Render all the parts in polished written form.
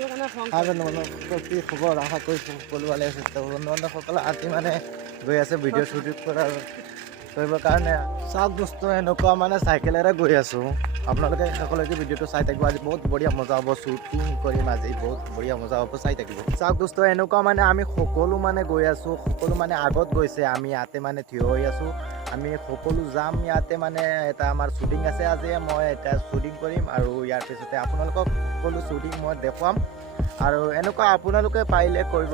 কি খবৰ আশা কৰিছোঁ সকলো ভালে আছে বন্ধু বান্ধৱসকলে আজি মানে গৈ আছে ভিডিঅ' শ্বুটিং কৰিবৰ কাৰণে চাওক দোস্ত এনেকুৱা মানে চাইকেলেৰে গৈ আছোঁ আপোনালোকে সকলোকে ভিডিঅ'টো চাই থাকিব আজি বহুত বঢ়িয়া মজা হ'ব শ্বুটিং কৰিম আজি বহুত বঢ়িয়া মজা হ'ব চাই থাকিব চাওক দোস্ত এনেকুৱা মানে আমি সকলো মানে গৈ আছোঁ সকলো মানে আগত গৈছে আমি ইয়াতে মানে থিয় হৈ আছোঁ আমি সকলো যাম ইয়াতে মানে এটা আমাৰ শ্বুটিং আছে আজি মই এটা শ্বুটিং কৰিম আৰু ইয়াৰ পিছতে আপোনালোকক সকলো শ্বুটিং মই দেখুৱাম আৰু এনেকুৱা আপোনালোকে পাৰিলে কৰিব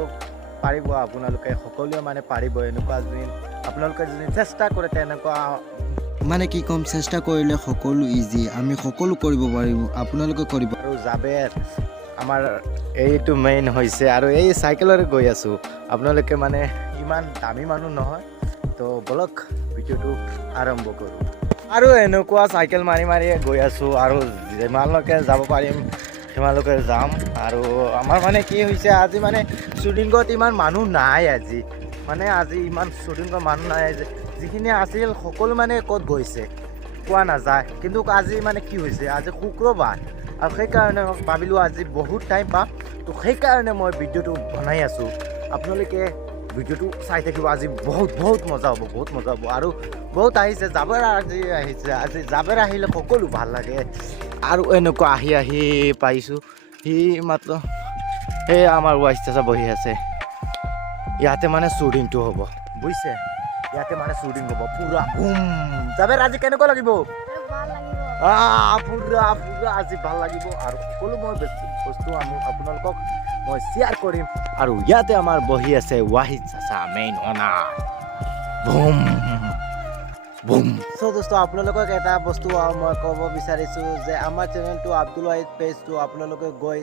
পাৰিব আপোনালোকে সকলোৱে মানে পাৰিব এনেকুৱা যদি আপোনালোকে যদি চেষ্টা কৰে তেনেকুৱা মানে কি ক'ম চেষ্টা কৰিলে সকলো ইজি আমি সকলো কৰিব পাৰিব আপোনালোকে কৰিব আৰু জাবেৰ আমাৰ এইটো মেইন হৈছে আৰু এই চাইকেলেৰে গৈ আছোঁ আপোনালোকে মানে ইমান দামী মানুহ নহয় তো বলক ভিডিঅ'টো আৰম্ভ কৰোঁ আৰু এনেকুৱা চাইকেল মাৰি মাৰি গৈ আছোঁ আৰু যিমানলৈকে যাব পাৰিম সিমানলৈকে যাম আৰু আমাৰ মানে কি হৈছে আজি মানে শ্বুটিঙত ইমান মানুহ নাই আজি ইমান শ্বুটিঙত মানুহ নাই যিখিনি আছিল সকলো মানে ক'ত গৈছে পোৱা নাযায় কিন্তু আজি মানে কি হৈছে আজি শুক্ৰবাৰ আৰু সেইকাৰণে ভাবিলোঁ আজি বহুত টাইম পাম তো সেইকাৰণে মই ভিডিঅ'টো বনাই আছোঁ আপোনালোকে ভিডিঅ'টো চাই থাকিব আজি বহুত মজা হ'ব আৰু বহুত আহিছে জাবেৰ আজি জাবেৰ আহিলে সকলো ভাল লাগে আৰু এনেকুৱা আহি পাইছোঁ সি মাত্ৰ এই আমাৰ ৱাইচ চাচা বহি আছে ইয়াতে মানে শ্বুটিংটো হ'ব বুজিছে ইয়াতে মানে শ্বুটিং হ'ব পুৰা জাবেৰ আজি কেনেকুৱা লাগিব পুৰা আজি ভাল লাগিব আৰু সকলো মই বস্তু আপোনালোকক মই শ্বেয়াৰ কৰিম আৰু ইয়াতে আমাৰ বহি আছে ৱাহিদ চাচা মেইন অনাৰ বুম চ' দোস্ত আপোনালোকক এটা বস্তু মই ক'ব বিচাৰিছোঁ যে আমাৰ চেনেলটো আব্দুল ৱাহিদ পেজটো আপোনালোকে গৈ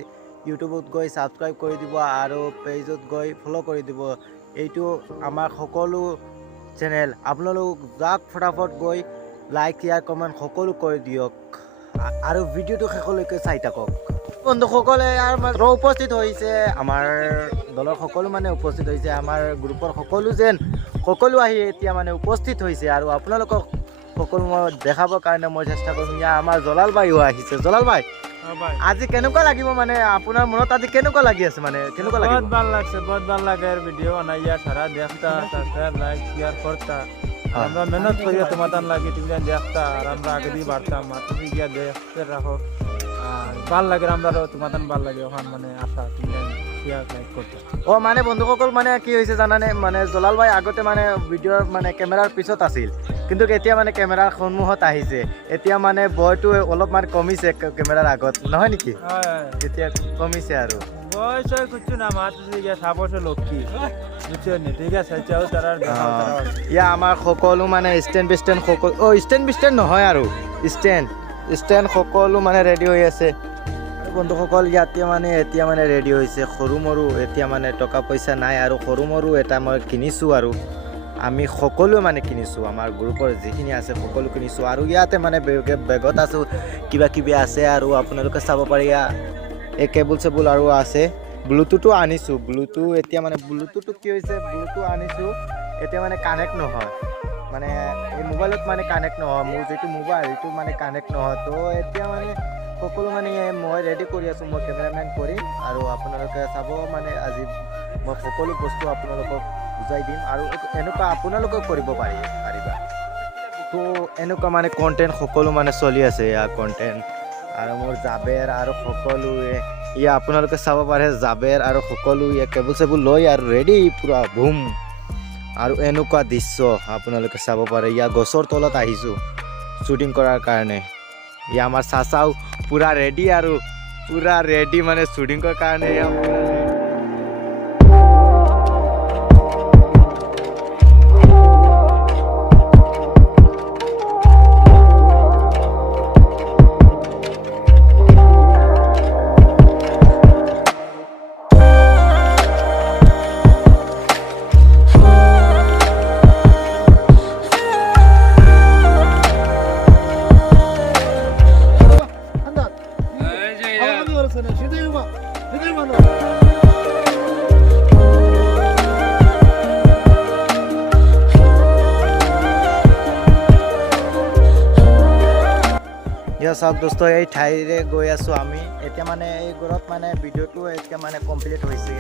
ইউটিউবত গৈ ছাবস্ক্ৰাইব কৰি দিব আৰু পেজত গৈ ফ'ল' কৰি দিব এইটো আমাৰ সকলো চেনেল আপোনালোক যাক ফটাফট গৈ লাইক শ্বেয়াৰ কমেণ্ট সকলো কৰি দিয়ক আৰু ভিডিঅ'টো শেষলৈকে চাই থাকক বন্ধুসকলে ইয়াৰ মাজত উপস্থিত হৈছে আমাৰ দলৰ সকলো মানে উপস্থিত হৈছে আমাৰ গ্ৰুপৰ সকলো আহি এতিয়া মানে উপস্থিত হৈছে আৰু আপোনালোকক সকলো মই দেখাবৰ কাৰণে মই চেষ্টা কৰিম ইয়াৰ আমাৰ জলাল ভাইও আহিছে জলাল ভাই আজি কেনেকুৱা লাগিব মানে আপোনাৰ মনত আজি কেনেকুৱা লাগি আছে মানে কেনেকুৱা লাগে बहुत ভাল লাগে ভিডিও বানাইয়া সারা দেখতা সাবস্ক্রাইব লাইক শেয়ার করতা আমরা মেহনত করিয়া তোমাদের লাগি তুমি দেখতা আর আমরা আগে দিয়ে বাড়তাম আর তুমি গিয়া দেখতে রাখো ভাল লাগে আমরা তোমাদের ভাল লাগে ওখান মানে আশা তুমি শেয়ার লাইক করতা মানে বন্ধুসকল মানে কি হৈছে জানানে মানে জলাল ভাই আগতে মানে ভিডিঅ'ৰ মানে কেমেৰাৰ পিছত আছিল কিন্তু এতিয়া মানে কেমেৰাৰ সন্মুখত আহিছে এতিয়া মানে বয়টো অলপমান কমিছে কেমেৰাৰ আগত নহয় নেকি এতিয়া কমিছে আৰু বয়স কিছু না মাত্ৰ সাপোৰ্ট লক্ষ্মী বুঝছো নি ঠিক আছে চাও তাৰা ইয়া আমাৰ সকলো মানে ষ্টেণ্ড সকলো ষ্টেণ্ড নহয় আৰু ষ্টেণ্ড সকলো মানে ৰেডি হৈ আছে বন্ধুসকল এতিয়া মানে ৰেডি হৈছে সৰু মৰু এতিয়া মানে টকা পইচা নাই আৰু সৰু মৰু এটা মই কিনিছোঁ আৰু আমি সকলোৱে মানে কিনিছোঁ আমাৰ গ্ৰুপৰ যিখিনি আছে সকলো কিনিছোঁ আৰু ইয়াতে মানে বেগত আছোঁ কিবা আছে আৰু আপোনালোকে চাব পাৰি এই কেবুল আৰু আছে ব্লুটুথো আনিছোঁ এতিয়া মানে ব্লুটুথটো কি হৈছে ব্লুটুথ আনিছোঁ এতিয়া মানে কানেক্ট নহয় মানে এই মোবাইলত মানে কানেক্ট নহয় মোৰ যিটো মোবাইল সেইটো মানে কানেক্ট নহয় তো এতিয়া মানে সকলো মানে মই ৰেডি কৰি আছোঁ মই কেমেৰামেন কৰিম আৰু আপোনালোকে চাব মানে আজি মই সকলো বস্তু আপোনালোকক বুজাই দিম আৰু এনেকুৱা আপোনালোকেও কৰিব পাৰিবা তো এনেকুৱা মানে কণ্টেণ্ট সকলো মানে চলি আছে ইয়াৰ কণ্টেণ্ট আৰু মোৰ জাবেৰ আৰু সকলোৱে আপোনালোকে চাব পাৰে জাবেৰ আৰু সকলো কেবুল লৈ আৰু ৰেডি পুৰা বুম আৰু এনেকুৱা দৃশ্য আপোনালোকে চাব পাৰে গছৰ তলত আহিছোঁ শ্বুটিং কৰাৰ কাৰণে আমাৰ চাচাও পুৰা ৰেডি মানে শ্বুটিং কৰাৰ কাৰণে Hadi. Hadi. Hadi. এতিয়া চাওক দোস্ত এই ঠাইৰে গৈ আছোঁ আমি এতিয়া মানে এই ঘৰত মানে ভিডিঅ'টো এতিয়া মানে কমপ্লিট হৈছে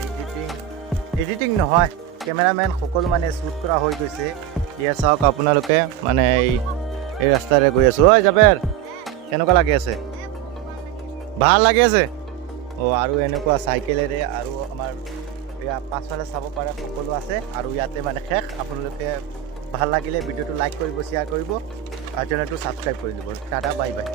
এডিটিং নহয় কেমেৰামেন সকলো মানে শ্বুট কৰা হৈ গৈছে এতিয়া চাওক আপোনালোকে মানে এই ৰাস্তাৰে গৈ আছোঁ ঐ জাবেৰ কেনেকুৱা লাগি আছে ভাল লাগি আছে আৰু এনেকুৱা চাইকেলেৰে আৰু আমাৰ পাছফালে চাব পাৰে সকলো আছে আৰু ইয়াতে মানে শেষ আপোনালোকে ভাল লাগিলে ভিডিঅ'টো লাইক কৰিব শ্বেয়াৰ কৰিব আৰু চেনেলটো ছাবস্ক্ৰাইব কৰি দিব টাটা বাই বাই